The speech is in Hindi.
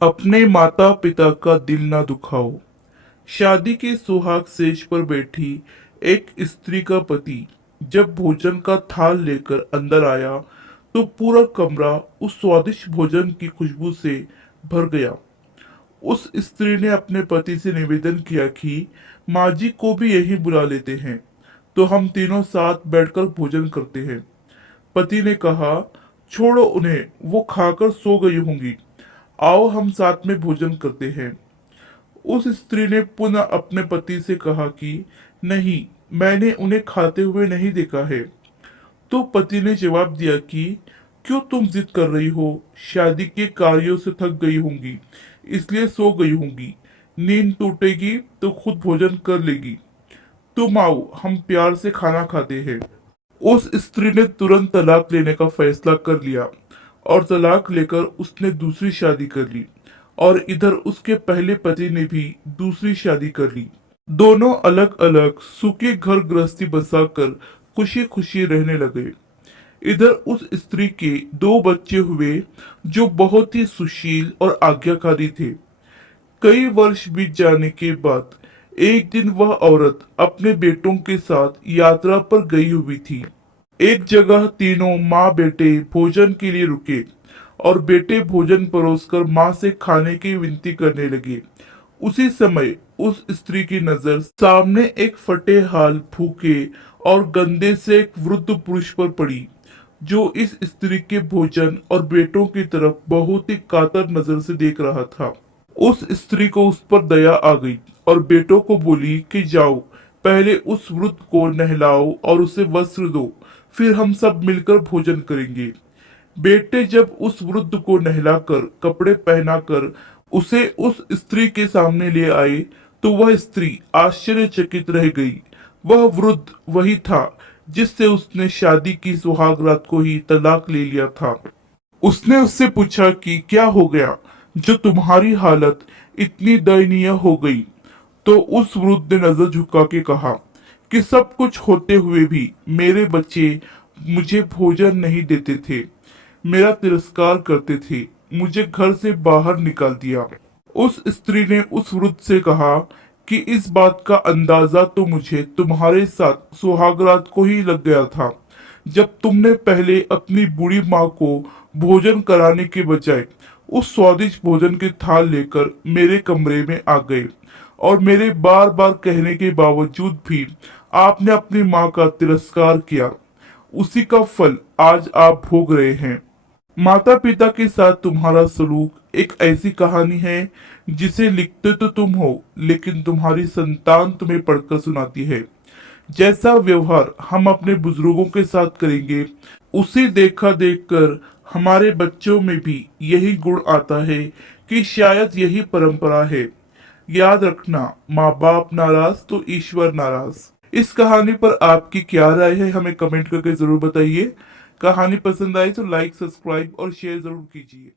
अपने माता पिता का दिल ना दुखाओ। शादी के सुहाग सेज पर बैठी एक स्त्री का पति जब भोजन का थाल लेकर अंदर आया तो पूरा कमरा उस स्वादिष्ट भोजन की खुशबू से भर गया। उस स्त्री ने अपने पति से निवेदन किया कि माँ जी को भी यही बुला लेते हैं तो हम तीनों साथ बैठकर भोजन करते हैं। पति ने कहा, छोड़ो उन्हें, वो खाकर सो गई होंगी। आओ हम साथ में भोजन करते हैं। उस स्त्री ने पुनः अपने पति से कहा कि नहीं, मैंने उन्हें खाते हुए नहीं देखा है। तो पति ने जवाब दिया कि क्यों तुम जिद कर रही हो, शादी के कार्यों से थक गई होंगी, इसलिए सो गई होंगी। नींद टूटेगी तो खुद भोजन कर लेगी। तुम आओ, हम प्यार से खाना खाते हैं। उस स्त्री ने तुरंत तलाक लेने का फैसला कर लिया और तलाक लेकर उसने दूसरी शादी कर ली और इधर उसके पहले पति ने भी दूसरी शादी कर ली। दोनों अलग अलग सुखी घर गृहस्थी बसाकर खुशी खुशी रहने लगे। इधर उस स्त्री के दो बच्चे हुए जो बहुत ही सुशील और आज्ञाकारी थे। कई वर्ष बीत जाने के बाद एक दिन वह औरत अपने बेटों के साथ यात्रा पर गई हुई थी। एक जगह तीनों माँ बेटे भोजन के लिए रुके और बेटे भोजन परोसकर माँ से खाने की विनती करने लगे। उसी समय उस स्त्री की नजर सामने एक फटे हाल, भूखे और गंदे से एक वृद्ध पुरुष पर पड़ी जो इस स्त्री के भोजन और बेटों की तरफ बहुत ही कातर नजर से देख रहा था। उस स्त्री को उस पर दया आ गई और बेटों को बोली कि जाओ, पहले उस वृद्ध को नहलाओ और उसे वस्त्र दो, फिर हम सब मिलकर भोजन करेंगे। बेटे जब उस वृद्ध को नहलाकर कपड़े पहनाकर उसे उस स्त्री के सामने ले आए तो वह स्त्री आश्चर्यचकित रह गई। वह वृद्ध वही था जिससे उसने शादी की सुहाग रात को ही तलाक ले लिया था। उसने उससे पूछा कि क्या हो गया जो तुम्हारी हालत इतनी दयनीय हो गई। तो उस वृद्ध ने नजर झुका के कहा कि सब कुछ होते हुए भी मेरे बच्चे मुझे भोजन नहीं देते थे, मेरा तिरस्कार करते थे, मुझे घर से बाहर निकाल दिया। उस स्त्री ने उस वृद्ध से कहा कि इस बात का अंदाजा तो मुझे तुम्हारे साथ सुहागरात को ही लग गया था, जब तुमने पहले अपनी बूढ़ी माँ को भोजन कराने के बजाय उस स्वादिष्ट भोजन के थाल लेकर मेरे कमरे में आ गए और मेरे बार बार कहने के बावजूद भी आपने अपनी माँ का तिरस्कार किया। उसी का फल आज आप भोग रहे हैं। माता पिता के साथ तुम्हारा सलूक एक ऐसी कहानी है जिसे लिखते तो तुम हो लेकिन तुम्हारी संतान तुम्हें पढ़कर सुनाती है। जैसा व्यवहार हम अपने बुजुर्गों के साथ करेंगे उसे देखा देखकर हमारे बच्चों में भी यही गुण आता है कि शायद यही परंपरा है। याद रखना, माँ बाप नाराज तो ईश्वर नाराज। इस कहानी पर आपकी क्या राय है हमें कमेंट करके जरूर बताइए। कहानी पसंद आई तो लाइक, सब्सक्राइब और शेयर जरूर कीजिए।